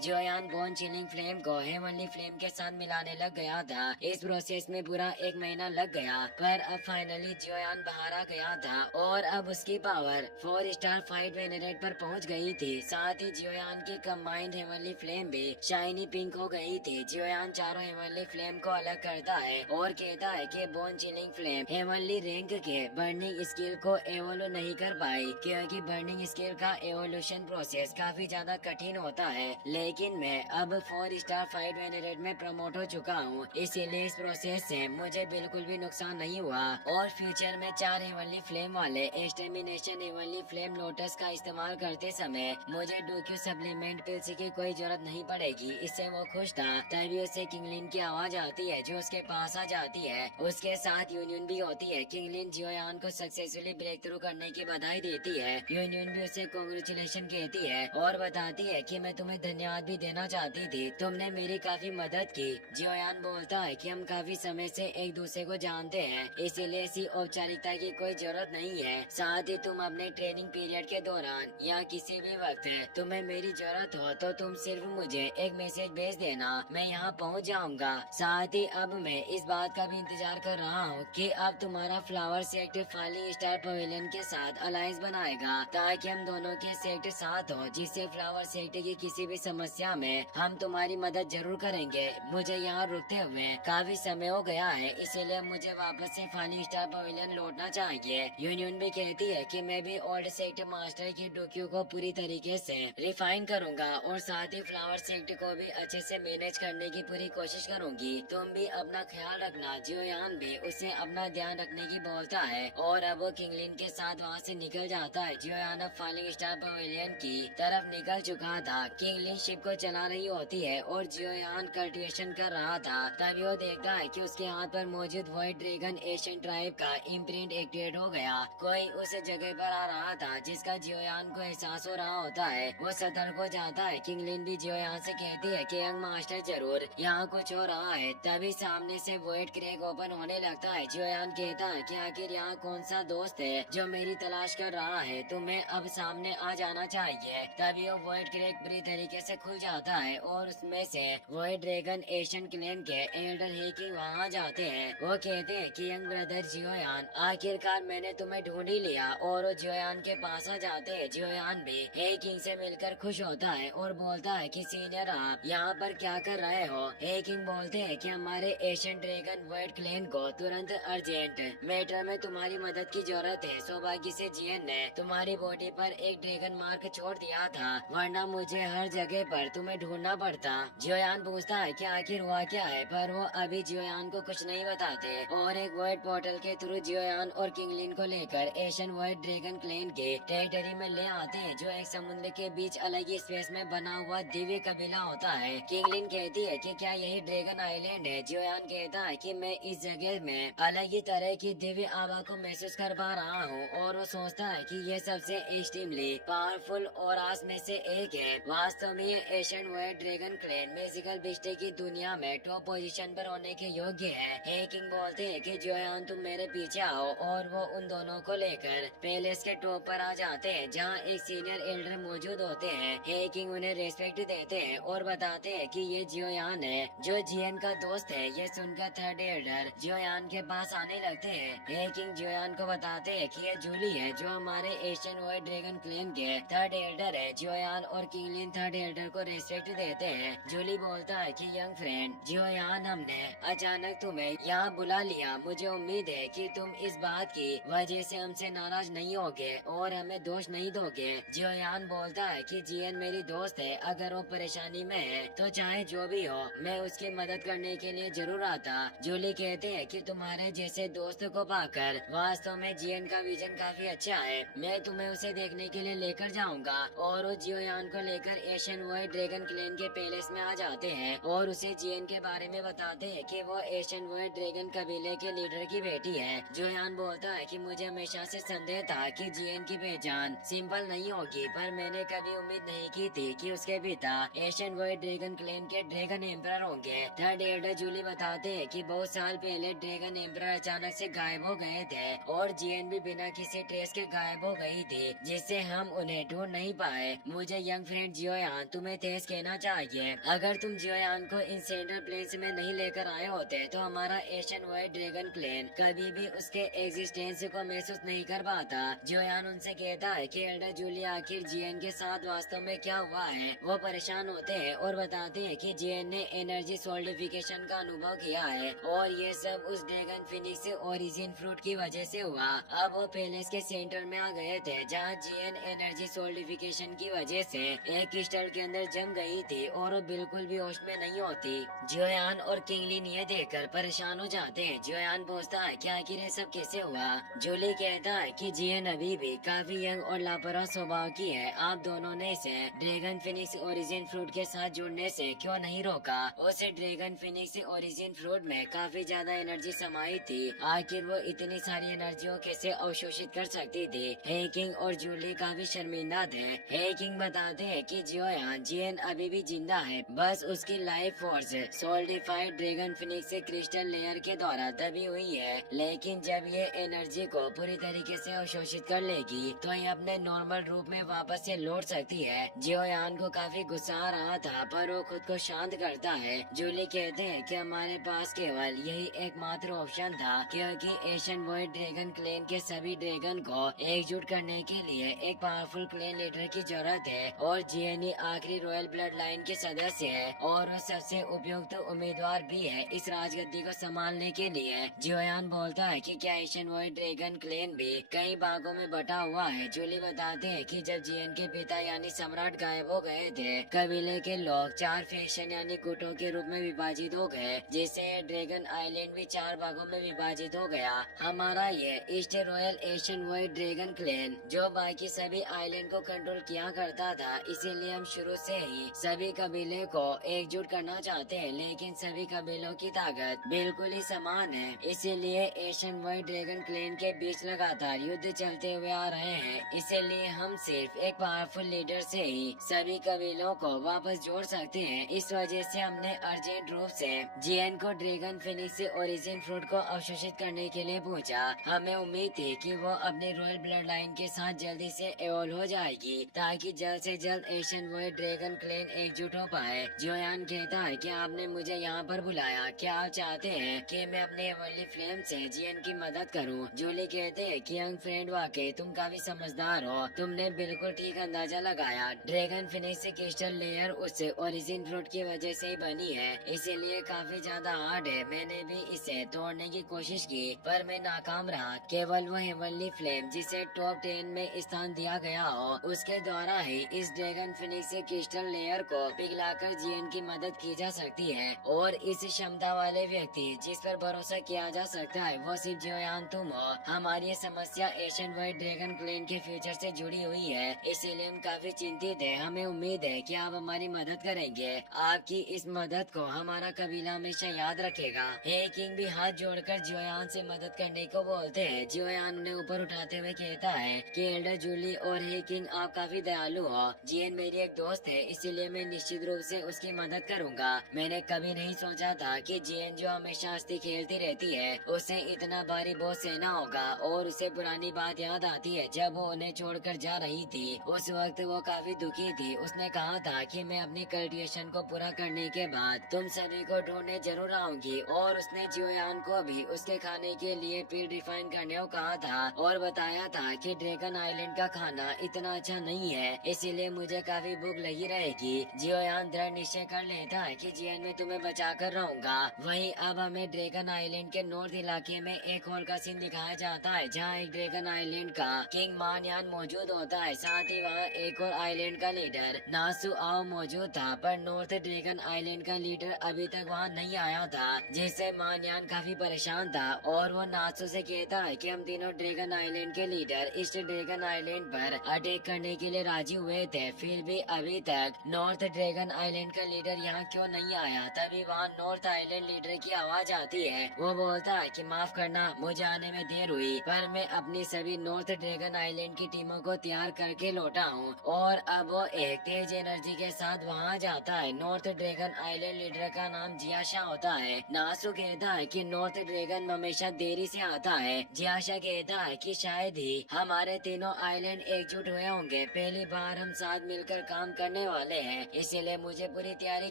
जियोयान bone chilling flame को heavenly flame के साथ मिलाने लग गया था। इस प्रोसेस में पूरा 1 महीना लग गया, पर अब फाइनली जियोयान बाहर आ गया था और अब उसकी पावर 4 स्टार फाइट वेनेरेट पर पहुंच गई थी। साथ ही जियोयान की कंबाइंड हेवनली फ्लेम भी शाइनी पिंक हो गई थी। जियोयान चारों हेवनली फ्लेम को अलग करता है और कहता है कि bone chilling flame heavenly rank के बर्निंग स्किल को एवोल्व नहीं कर पाई, क्योंकि बर्निंग स्किल का एवोल्यूशन प्रोसेस काफी ज्यादा कठिन होता है। लेकिन मैं अब 4 स्टार फाइट वेनेरेट में प्रमोट हो चुका हूँ, इसीलिए इस प्रोसेस से मुझे बिल्कुल भी नुकसान नहीं हुआ और फ्यूचर में 4 हेवनली फ्लेम वाले एक्सटर्मिनेशन हेवनली फ्लेम लोटस का इस्तेमाल करते समय मुझे डोक्यू सप्लीमेंट पिल्स की कोई जरूरत नहीं पड़ेगी। इससे वो खुश था। तभी उसे किंगलिन की आवाज आती है जो उसके पास आ जाती है। उसके साथ यूनियन भी होती है। किंगलिन जियोयान को सक्सेसफुली ब्रेक थ्रू करने की बधाई देती है। यूनियन भी उसे कांग्रेचुलेशन कहती है और बताती है कि मैं तुम्हें धन्यवाद भी देना चाहती थी, तुमने मेरी काफी मदद की। जियोयान बोलता है कि हम काफी समय से एक दूसरे को जानते हैं, इसीलिए ऐसी औपचारिकता की कोई जरूरत नहीं है। साथ ही तुम अपने ट्रेनिंग पीरियड के दौरान या किसी भी वक्त तुम्हें मेरी जरूरत हो तो तुम सिर्फ मुझे एक मैसेज भेज देना, मैं यहाँ पहुँच जाऊँगा। साथ ही अब मैं इस बात का भी इंतजार कर रहा हूँ कि अब तुम्हारा flower sect falling star pavilion के साथ अलायंस बनाएगा, ताकि हम दोनों के सेक्ट साथ हो, जिससे फ्लावर सेक्ट की किसी भी समस्या में हम तुम्हारी मदद जरूर करेंगे। मुझे यहाँ रुकते हुए काफी समय हो गया है, इसीलिए मुझे वापस से फॉलिंग स्टार पवेलियन लौटना चाहिए। यूनियन भी कहती है कि मैं भी ओल्ड सेक्ट मास्टर की डोक्यू को पूरी तरीके से रिफाइन करूंगा और साथ ही फ्लावर सेक्ट को भी अच्छे से मैनेज करने की पूरी कोशिश करूंगी। तुम भी अपना ख्याल रखना। जियोयान भी उसे अपना ध्यान रखने की बोलता है और अब वो किंगलिन के साथ वहाँ से निकल जाता है। जियोयान अब फॉलिंग स्टार पवेलियन की तरफ निकल चुका था। किंगलिन शिप को चला रही होती है और जियोयान कल्टिवेशन कर रहा था। तभी वो देखता है कि उसके हाथ पर मौजूद व्हाइट ड्रैगन एशियन ट्राइब का इम्प्रिंट एक्टिवेट हो गया। कोई उस जगह पर आ रहा था जिसका जियोयान को एहसास हो रहा होता है। वो सतर्क हो जाता है। किंगलिन भी जियोयान से कहती है कि यंग मास्टर जरूर यहाँ कुछ हो रहा है। तभी सामने से व्हाइट क्रैक ओपन होने लगता है। जियोयान कहता है कि आखिर यहाँ कौन सा दोस्त है जो मेरी तलाश कर रहा है, तुम्हें अब सामने आ जाना चाहिए। तभी वो व्हाइट क्रैक बुरी तरीके से खुल जाता है और उसमें से व्हाइट ड्रैगन एशियन क्लैन के एल्डर हेकिंग वहाँ जाते हैं। वो कहते हैं कि यंग ब्रदर जियोयान, आखिरकार मैंने तुम्हें ढूंढ ही लिया, और वो जियोयान के पास आ जाते हैं। जियोयान भी हेकिंग से मिलकर खुश होता है और बोलता है कि सीनियर आप यहाँ पर क्या कर रहे हो। हेकिंग बोलते हैं कि हमारे एशियन ड्रैगन व्हाइट क्लैन को तुरंत अर्जेंट मैटर में तुम्हारी मदद की जरूरत है। सौभाग्य से जियन ने तुम्हारी बॉडी पर एक ड्रैगन मार्क छोड़ दिया था, वरना मुझे हर जगह पर तुम्हें ढूंढना पड़ता। जियोयान पूछता है कि आखिर हुआ क्या है, पर वो अभी जियोयान को कुछ नहीं बताते और एक व्हाइट पोर्टल के थ्रू जियोयान और किंगलिन को लेकर एशियन व्हाइट ड्रैगन क्लैन के टेरिटरी में ले आते हैं, जो एक समुद्र के बीच अलग ही स्पेस में बना हुआ दिव्य कबीला होता है। किंगलिन कहती है कि क्या यही ड्रैगन आइलैंड है। जियोयान कहता है कि मैं इस जगह में अलग ही तरह की दिव्य आभा को महसूस कर पा रहा हूँ और वो सोचता है कि ये सबसे एक्सट्रीमली पावरफुल ऑरास में से एक है। वास्तव में ये Asian white dragon clan magical beast की दुनिया में टॉप पोजीशन पर होने के योग्य है। हेकिंग बोलते हैं कि जियोयान तुम मेरे पीछे आओ, और वो उन दोनों को लेकर पैलेस के टॉप पर आ जाते हैं, जहाँ एक सीनियर एल्डर मौजूद होते हैं। हेकिंग उन्हें रेस्पेक्ट देते हैं और बताते हैं कि ये जियोयान है जो जियन का दोस्त है। ये सुनकर थर्ड एल्डर जियोयान के पास आने लगते हैं। हेकिंग जियोयान को बताते हैं कि ये जूली है जो हमारे एशियन व्हाइट ड्रैगन क्लैन के थर्ड एल्डर है। जियोयान और किंगलिन थर्ड एल्डर को रेस्पेक्ट देते हैं। जूली बोलता है कि यंग फ्रेंड जियोयान, हमने अचानक तुम्हें यहाँ बुला लिया। मुझे उम्मीद है कि तुम इस बात की वजह से हमसे नाराज नहीं होगे और हमें दोष नहीं दोगे। जियोयान बोलता है कि जियन मेरी दोस्त है, अगर वो परेशानी में है तो चाहे जो भी हो मैं उसकी मदद करने के लिए जरूर आता। जूली कहते हैं कि तुम्हारे जैसे दोस्त को पाकर वास्तव में जियन का विजन काफी अच्छा है, मैं तुम्हें उसे देखने के लिए लेकर जाऊंगा। और वो जियोयान को लेकर एशियन व्हाइट ड्रैगन क्लैन के पैलेस में आ जाते हैं और उसे जियन के बारे में बताते हैं कि वो एशियन व्हाइट ड्रैगन कबीले के लीडर की बेटी है। जियोयान बोलता है कि मुझे हमेशा से संदेह था कि जियन की पहचान सिंपल नहीं होगी, पर मैंने कभी उम्मीद नहीं की थी कि उसके पिता एशियन व्हाइट ड्रैगन क्लैन के ड्रैगन एम्परर होंगे। थर्ड एल्डर जूली बताते हैं कि बहुत साल पहले ड्रैगन एम्परर अचानक से गायब हो गए थे और जियन भी बिना किसी ट्रेस के गायब हो गई थी, जिससे हम उन्हें ढूंढ नहीं पाए। मुझे यंग फ्रेंड जियोयान तुम्हें तुम्हें तेज कहना चाहिए, अगर तुम जियोयान को इन सेंट्रल प्लेन्स में नहीं लेकर आए होते तो हमारा एशियन वाइड ड्रैगन क्लेन कभी भी उसके एग्जिस्टेंस को महसूस नहीं कर पाता। जियोयान उनसे कहता है कि एल्डर जूली आखिर जीएन के साथ वास्तव में क्या हुआ है। वो परेशान होते हैं और बताते हैं कि जीएन ने एनर्जी सोल्डिफिकेशन का अनुभव किया है और ये सब उस ड्रैगन फिनिक्स ओरिजिन फ्रूट की वजह से हुआ। अब वो पैलेस के सेंटर में आ गए थे जहाँ जीएन एनर्जी सोल्डिफिकेशन की वजह से एक क्रिस्टल के अंदर जम गई थी और वो बिल्कुल भी होश में नहीं होती। जियोयान और किंगलिन ये देखकर परेशान हो जाते हैं। जियोयान पूछता है कि आखिर ये सब कैसे हुआ। जूली कहता है कि जीएन अभी भी काफी यंग और लापरवाह स्वभाव की है। आप दोनों ने इसे ड्रैगन फिनिक्स ओरिजिन फ्रूट के साथ जुड़ने से क्यों नहीं रोका। उसे ड्रैगन फिनिक्स ओरिजिन फ्रूट में काफी ज्यादा एनर्जी समाई थी। आखिर वो इतनी सारी एनर्जियों कैसे अवशोषित कर सकती थी। हे किंग और जूली काफी शर्मिंदा थे। हे किंग बताते हैं कि जियोयान जीएन अभी भी जिंदा है, बस उसकी life force solidified dragon phoenix crystal layer के द्वारा दबी हुई है। लेकिन जब ये एनर्जी को पूरी तरीके से अवशोषित कर लेगी तो ये अपने नॉर्मल रूप में वापस से लौट सकती है। जियोयान को काफी गुस्सा आ रहा था पर वो खुद को शांत करता है। जूली कहते हैं कि हमारे पास केवल यही एकमात्र ऑप्शन था क्योंकि एशियन वॉइड ड्रैगन क्लेन के सभी ड्रैगन को एकजुट करने के लिए एक पावरफुल क्लेन लीडर की जरूरत है और जीएनई आखिरी रॉयल ब्लड लाइन के सदस्य है और वो सबसे उपयुक्त उम्मीदवार भी है इस राजगद्दी को संभालने के लिए। जियोयान बोलता है कि क्या एशियन वॉइड ड्रैगन क्लेन भी कई भागों में बटा हुआ है। जूली बताते हैं कि जब जीएन के पिता यानी सम्राट गायब हो गए थे, कबीले के लोग 4 फैक्शन यानी गुटों के रूप में विभाजित हो गए, जिससे ड्रैगन आइलैंड भी 4 भागों में विभाजित हो गया। हमारा ये east royal Asian void dragon clan जो बाकी सभी आइलैंड को कंट्रोल किया करता था, इसीलिए हम शुरू से ही सभी कबीले को एकजुट करना चाहते हैं। लेकिन सभी कबीलों की ताकत बिल्कुल ही समान है, इसीलिए एशियन वॉइड ड्रैगन क्लेन के बीच लगातार युद्ध चलते हुए आ रहे हैं। इसीलिए हम सिर्फ एक पावरफुल लीडर से ही सभी कबीलों को वापस जोड़ सकते हैं। इस वजह से हमने अर्जेंट रूप से जीएन को ड्रैगन फिनिक्स ओरिजिन फ्रूट को अवशोषित करने के लिए पूछा। हमें उम्मीद थी कि वो अपनी रॉयल ब्लड लाइन के साथ जल्दी से एवोल्व हो जाएगी ताकि जल्द से जल्द एशियन वॉइड ड्रैगन क्लेन एकजुट हो पाए। जियोयान कहता है कि आपने मुझे यहाँ पर बुलाया, क्या आप चाहते हैं कि मैं अपने एवनली फ्लेम से जीएन की मदद करूँ। जूली कहते हैं कि यंग फ्रेंड वाकई तुम काफी समझदार हो, तुमने बिल्कुल ठीक अंदाजा लगाया। ड्रैगन फिनिक्स क्रिस्टल लेयर उस ओरिजिन फ्रूट की वजह से ही बनी है, इसीलिए काफी ज्यादा हार्ड है। मैंने भी इसे तोड़ने की कोशिश की पर मैं नाकाम रहा। केवल वो हेवनली फ्लेम जिसे टॉप 10 में स्थान दिया गया हो, उसके द्वारा ही इस ड्रैगन फिनिक्स क्रिस्टल लेयर को पिघलाकर जीएन की मदद की जा सकती है। और इस क्षमता वाले व्यक्ति जिस पर भरोसा किया जा सकता है वो सिर्फ जियोयान तुम हो। हमारी ये समस्या एशियन वाइड ड्रैगन क्लेन के फ्यूचर से जुड़ी हुई है, इसीलिए हम काफी चिंतित हैं। हमें उम्मीद है कि आप हमारी मदद करेंगे। आपकी इस मदद को हमारा कबीला हमेशा याद रखेगा। हे किंग भी हाथ जोड़कर जियोयान से मदद करने को बोलते हैं। जियोयान उन्हें ऊपर उठाते हुए कहता है कि एल्डर जूली और हे किंग आप काफी दयालु हो। जीएन मेरी एक दोस्त है, इसीलिए मैं निश्चित रूप से उसकी मदद करूंगा। मैंने कभी नहीं सोचा था कि जीएन जो हमेशा हंसती खेलती रहती है उसे इतना भारी बोझ सहना होगा। और उसे पुरानी बात याद आती है जब वो उन्हें छोड़कर जा रही थी। उस वक्त वो काफी दुखी थी। उसने कहा था कि मैं अपनी कल्टिवेशन को पूरा करने के बाद तुम सभी को ढूंढने जरूर आऊंगी। और उसने जियोयान को भी उसके खाने के लिए फीड रिफाइन करने को कहा था और बताया था कि ड्रैगन आइलैंड का खाना इतना अच्छा नहीं है, इसीलिए मुझे काफी भूख लगी रहेगी। जियोयान दृढ़ निश्चय कर लेता है कि जीएन में तुम्हें बचा कर रहूंगा। वहीं अब हमें ड्रैगन आइलैंड के नॉर्थ इलाके में एक हॉल का सीन दिखाया जाता है जहाँ एक ड्रैगन आइलैंड का किंग मानयान मौजूद होता है। साथ ही वहाँ एक और आइलैंड का लीडर नासु आओ मौजूद था, पर नॉर्थ ड्रैगन आइलैंड का लीडर अभी तक वहाँ नहीं आया था, जिससे मानयान काफी परेशान था। और वो नासु से कहता है कि हम तीनों ड्रैगन आइलैंड के लीडर ईस्ट ड्रैगन आइलैंड पर अटैक करने के लिए राजी हुए थे, फिर भी अभी तक नॉर्थ ड्रैगन आइलैंड का लीडर यहाँ क्यों नहीं आया। तभी वहाँ नॉर्थ आइलैंड लीडर की आवाज आती है। वो बोलता है कि माफ करना, मुझे आने में देर हुई, पर मैं अपनी सभी नॉर्थ ड्रैगन आइलैंड की टीमों को तैयार करके लौटा हूँ। और अब वो एक तेज एनर्जी के साथ वहाँ जाता है। नॉर्थ ड्रैगन आइलैंड लीडर का नाम जियाशा होता है। नासु कहता है कि नॉर्थ ड्रैगन हमेशा देरी से आता है। जियाशा कहता है कि शायद ही हमारे तीनों आइलैंड एकजुट हुए होंगे, पहली बार हम साथ मिलकर काम करने होने वाले हैं, इसीलिए मुझे पूरी तैयारी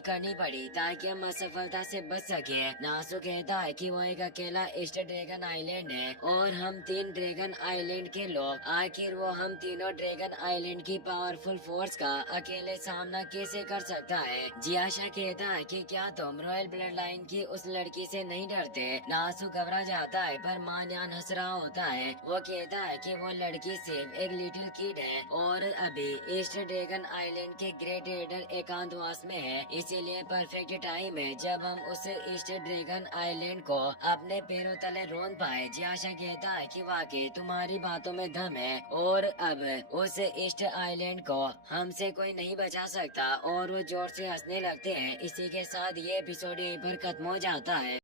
करनी पड़ी ताकि हम असफलता से बच सके। नासु कहता है कि वो एक अकेला ईस्ट ड्रैगन आइलैंड है और हम 3 ड्रैगन आइलैंड के लोग, आखिर वो हम तीनों ड्रैगन आइलैंड की पावरफुल फोर्स का अकेले सामना कैसे कर सकता है। जियाशा कहता है कि क्या तुम रॉयल ब्लड लाइन की उस लड़की से नहीं डरते। नासु घबरा जाता है पर मान्यान हंस रहा होता है। वो कहता है कि वो लड़की सिर्फ एक लिटिल किड है और अभी ईस्ट ड्रैगन आइलैंड के ग्रेट रेडर एकांतवास में है, इसीलिए परफेक्ट टाइम है जब हम उस ईस्ट ड्रैगन आइलैंड को अपने पैरों तले रोन पाए। जियाशा कहता है कि वाकई तुम्हारी बातों में दम है और अब उस ईस्ट आइलैंड को हमसे कोई नहीं बचा सकता, और वो जोर से हंसने लगते हैं। इसी के साथ ये एपिसोड यहीं पर खत्म हो जाता है।